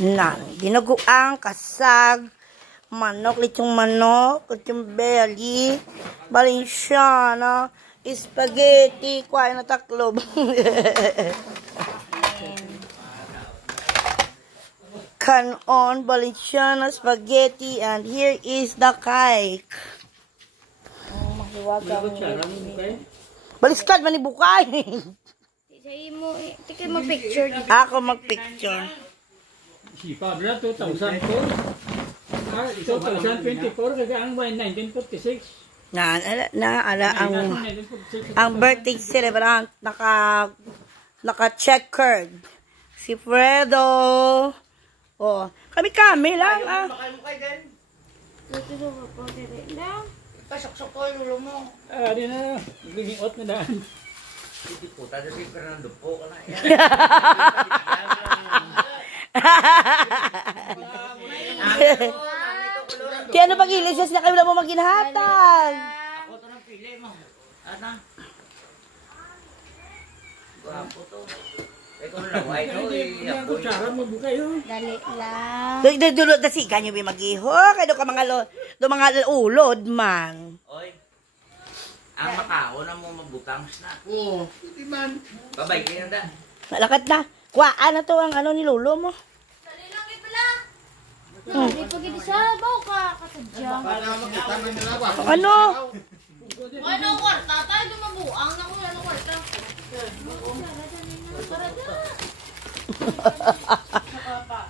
Nan, dinuguang kasag, manok, lechong belly, Valenciana, spaghetti, kuhain na taklob. Kanon, Valenciana, spaghetti, and here is the cake. Baliskad, manibukay. Tika mo picture. Ako mag-picture. Si Pablo, 2004. 2024, kagaan ba 1946? Ang birthday celebrant, naka-checkered. Si Fredo. Oh, kami lang. Pasok-sok ko yung ulo mo. Di na. Gingiot na daan. Hindi po, tayo si Fernando po ka na. Di ano pag-ilisas na kayo lang mo maghinhatag. Ako ito ng pili mo. Ano? Guwapo to. Ikaw na laway to. Ang kutsara mo buka yun. Dali lang. Dulot na siga nyo may mag-iho. Kaya ka mga ulod man. Oy. Ang makao na mo mabutangs na. Oo. Hindi man. Babay kayo na. Malakad na. Kuwaan na to ang ni Lolo mo. Dali lang pala. Dali pag hindi sa baw ka kasadya. Ano? Ano kwarta? Tayo dumabuang na kung ano kwarta.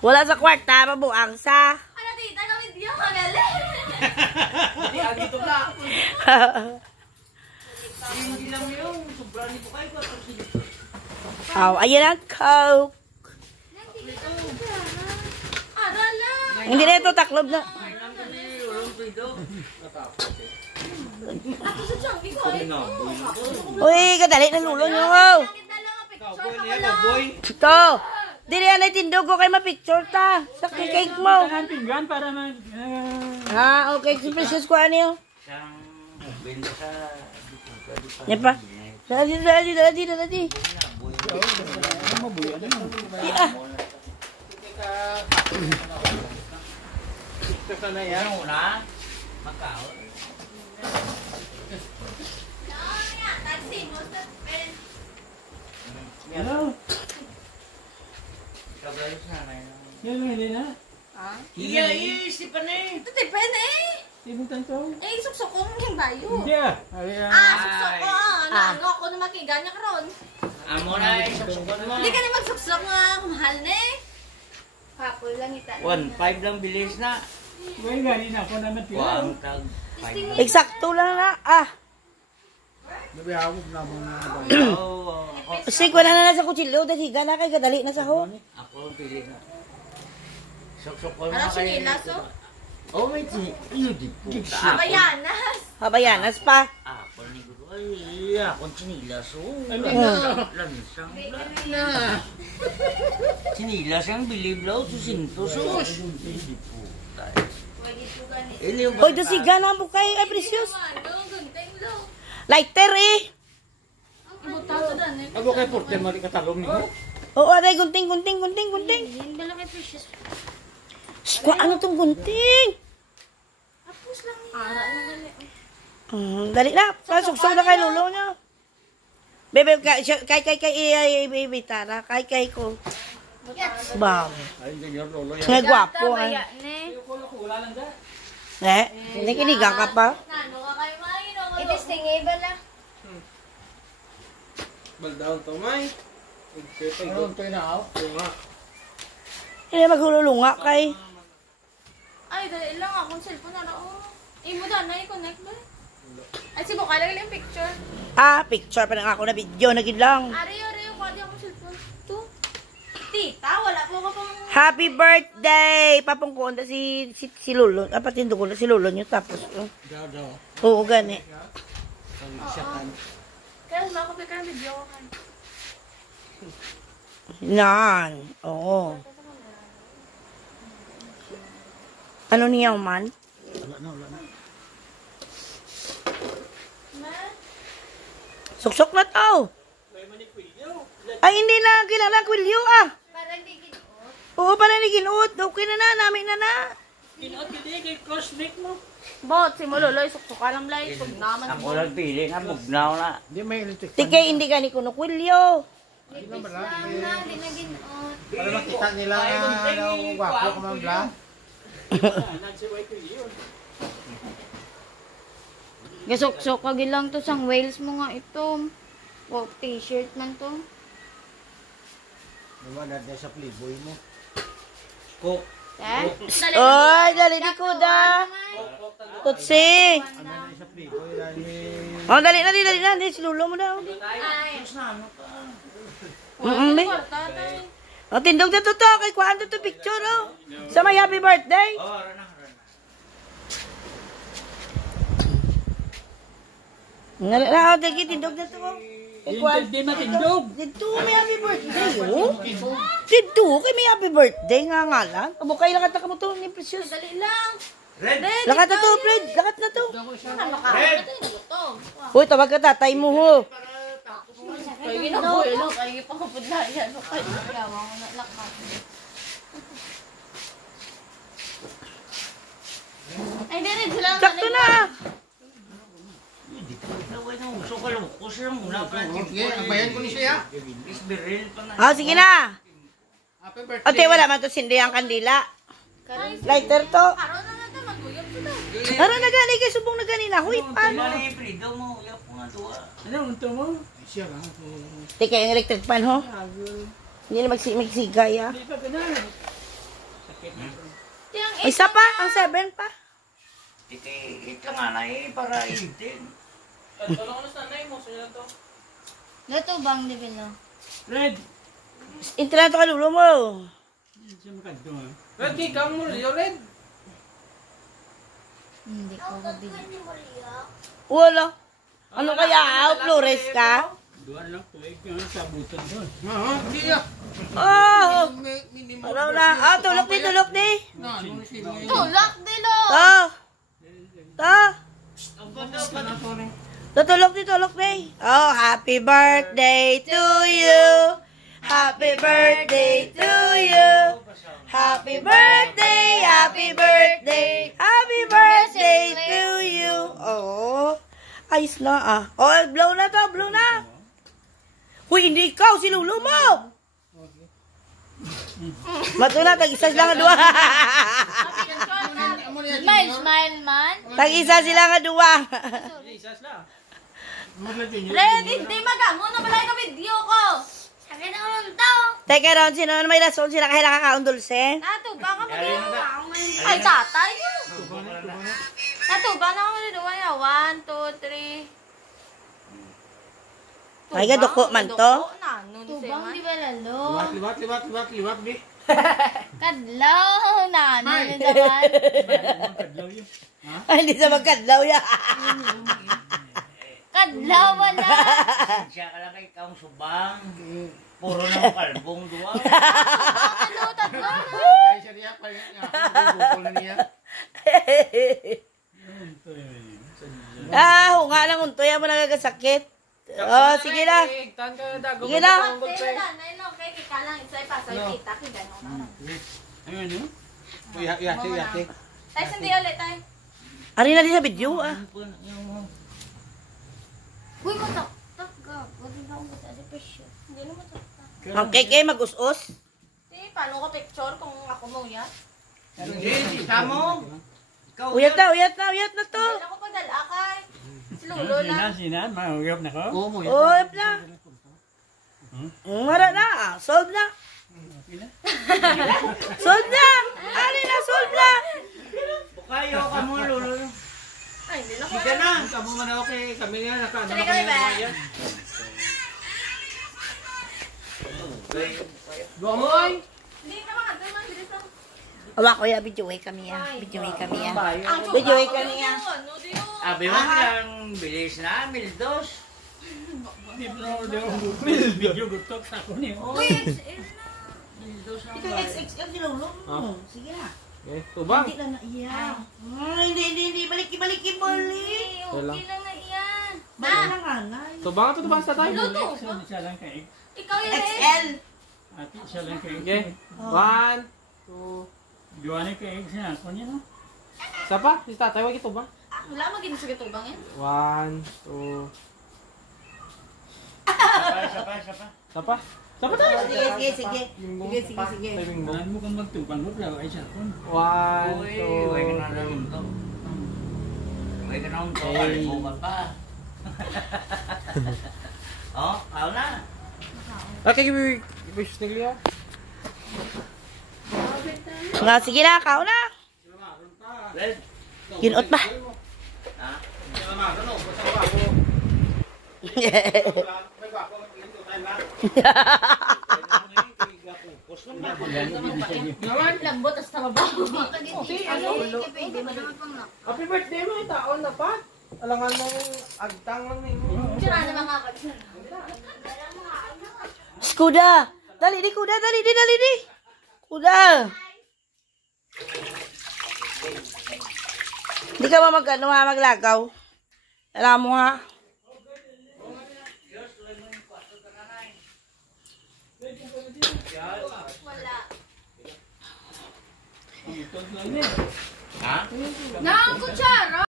Wala sa kwarta, mabuang sa. Ano tita na video ka gali? Hindi, agito na. Hindi lang yung sobrang ni Bukay ko. Oh, ayan ang Coke. Arala. Hindi na ito, taklob na. Ako sa chong, ikaw eh. Uy, kadali na Lolo nyo. Ito. Dili yan ay tindog ko kayo ma-picture ta. Sa cake mo. Pinggan para mag... Ha, okay. Si Precious ko ano yun. Siyang benda sa... Yan pa. Dali. Ito na yan. Una, Macau. Hello? Kabayos na na yan. Yan lang, hindi na. Iya, isipan eh. Ito tipen eh. Ibutan to. Eh, suksok ko yung bayo. Hindi ah. Suksok ko. Ano ako na makiganya ka ron. Amo na eh, suksukon mo. Hindi ka na magsuksok nga. Kumahal na eh. Kapol lang ita. 1.5 lang bilis na. Well, gani na ako naman tila. Kuang tag. Eksakto lang na. Oo. Sige, wala na sa kutsilyo. Dali higa na kay kadali na sa ho. Ako ang pili na. Suksukon mo Ano kayo. sinilas o? Oh, may iyo di puta. Bayanas. Habayanas pa. Ako ni Gudo. Ay, ako sinilas oh. Lansang na. Sinilas ang biliblaw. Susintos oh. Di puta. Ini yung Hoy, do siga na mo kay Precious. Lighter eh. Abo kay porte mali katalong ni. Oo, aray, gunting. Hindi lang kay Precious. Ano tong gunting? Tapos lang niya. Ara na gali. Dali na. Pasuksok na kay Lolo niya. Bebe, baby, tara. Kay ko. Bam. Ay, hindi yung lolo yan. Nga gwapo. Baya ne. Wala lang da. Hindi kinigang ka pa. Nano ka kayo maino. Itistingay ba na? Baldaon to, may. Ano ito na ako? Hindi maghululunga kay. Ay, dali lang akong cellphone na raw. Imo da na i-connect ba? Ay, si Bukay lang yung picture. Picture pa lang ako na video. Nagid lang. Ari, yung kwadi akong cellphone. Ito. Tita, wala po ka pang... Happy birthday! Papungkuhan na si Lolo. Patindo ko na si Lolo niyo. Tapos, oo, gani. Kaya makapit ka ng video ko kayo. Nan. Oo. Ano niya man? Wala na. Suksok na to. Ay, hindi na. Kailangan kwilyo Parang di ginuot. Oo, pala ni ginuot. Okay na na, namin na na. Kinuot hindi kay crossneck mo. Bot, si Mululoy, suksuka lang lay. Pag naman Ako lang pili nga, bugnaw na. Hindi may electric. Tikay, hindi ka ni kunukwilyo. Nipis lang na, di na ginuot. Para makita nila na wapo ka man bla. Gasok-sok ka gilang to sang whales mo nga ito. Wow, t-shirt man to. Naman na sa playboy mo. Cook. Eh? Oy, dali di ko da. Tutsi. Ano na sa playboy dali. Oh, dali na, dali na. Dali, silulo mo daw. Ay, Be. kwarta tayo. Oh, tindog na to. Kay kuhaan to picture, oh. Sa may happy birthday. Oh, rana. Ngala na, dali, tindog na to, oh. Kay kuhaan. Hindi matindog. Dito, may happy birthday, oh. Dito, kay may happy birthday nga ngalan. Kabukay lakat na ka mo to, ni Precious. Dali lang. Red. Lakat na to, Fred. Lakat na to. Makakita tayo nagutog. Uy, tawag ka tatay mo, ho. Kaya ginabuhay lang, kaya pangapudla yan. Kaya mo na lakas. Ay, dali, sila lang. Sakto na. Hindi ko naway na uso ka lang. Kusya lang muna. Okay, abayan ko ni siya. Isbiril pa na. Ah, sige na. Happy birthday. Ate, wala man to sindi ang kandila. Lighter to. Karoon na natin, maguyap sila. Tara na gani kay subong na ganina. Huy, paano? Ano yung freedom mo? Uyap mo nga tuwa. Ano unto mo? Siya lang. Teka, yung electric pan, ho? Hindi na magsigay, ah. Hindi pa ganun. Tiyang Isa pa, ang 7 pa. Iti, ito nga na eh, para itin. Luto bang di bilo? Red. Intinato ka lulo mo. Siya makadto. Red, kikang mo liyo, Red. Hindi ko kabili. Wala. Ano kaya, Flores ka? Duwan lang tuig nga sa buton doon. Oo, hindi ah. Oh! Ano na? Ah, tulok di. Tulak dilo! Ta! Tulok di. Oh, happy birthday to you. Happy birthday to you. Happy birthday, happy birthday, happy birthday to you. Oh, ayos na ah. Oh, blow na to, blow na. Huy, hindi ikaw, si Lulu mo. Matula, tag-isa sila nga duwa. Smile man. Tag-isa sila nga duwa. Red, hindi magamo na balay ka video ko. Sabi na naman to. Teka ron, sino na may lason sila kaya nakakaon dulce? Nato, baka mag ay, tatay. Nato, ba na ako naliduwa niya? 1, 2, 3. Ay, gadoko man to. Tubang di ba lalo? Liwat, di. Kadlaw na, ano naman? Kadlaw yun. Ay, hindi sa magkadlaw ya. Kadlaw wala. Siya ka lang kay kaong subang. Puro na kalbong duwa. Ano, tatlo na. Kaya siya niya, kaya niya. Bukol na niya. Ah, nga lang untoy mo nagagasakit. Oh, sige na. Sige na. Ano? Yate. Tay, hindi ulit tayo. Ari na din sa video ah. Uy, mataktak ka. Huwag na akong gusto sa presyo. Hindi na mataktak. Ang keke mag-us-us. Hindi, paano ka picture kung ako mo yan? Hindi, tamo. Ikaw Uyat na to. Hindi ako pagdalakay. Si Lolo lang. Sinan, mahuyap na ko. Oo, mo Oh, na. Mara na. Solve na. Solve na. Ari na, solve na. Bukayo ka mo, lolo. Ay, hindi na ko. Sige na. Kamu man okay, kami nga naka. Sige kami ba? Dua mo ay. Hindi na mga naman. Bilis lang. Awa ko ya, videoay kami ya. Videoay kami ya. Ang Videoay kami ya. Ano din yun? Abi mo lang bilis na, 1,200. Video gutok sa ko ni. Uy, XL na. 1,200 Ikaw XXL si Lolo. Sige na. Tubang. Hindi na iya. Hindi. Balik. Okay lang na iyan. Balik na nga na. Tubang ito tubang sa tayo. Luto. Siya lang kay. Ikaw yun eh. XL. Ati siya lang kay Okay. 1, 2. Gawa ni kay Eggs niya. Kanya no? Isa pa? Si tatay, wag ito ba? Wala maging sa gatubang yan. 1, 2. Isa pa. Isa pa? Isa pa tayo? Sige, sige, sige. Sige, sige, sige. Tay Bingbong. Bahan mo kang magtubang mo daw ay siya kon. 1, Uy, 2. huwag ka na lang ito. Huwag ka na lang ito. Kalbo ka pa. Oh, ako na. Okay, ibig nagli. Nga, sige na, kao na. Red. Yunot ba? Ha? Lambot, tas trabaho. Happy birthday mo, taon na pa. Alangan mo agtang lang mo. Sira na mga kapatid. Kuda. Dali di, kuda. Dali di, dali di. Kuda. Hindi ka ba maglagaw? Alam mo ha? Wala. Ito lang ni. Ha? Na, kutsara!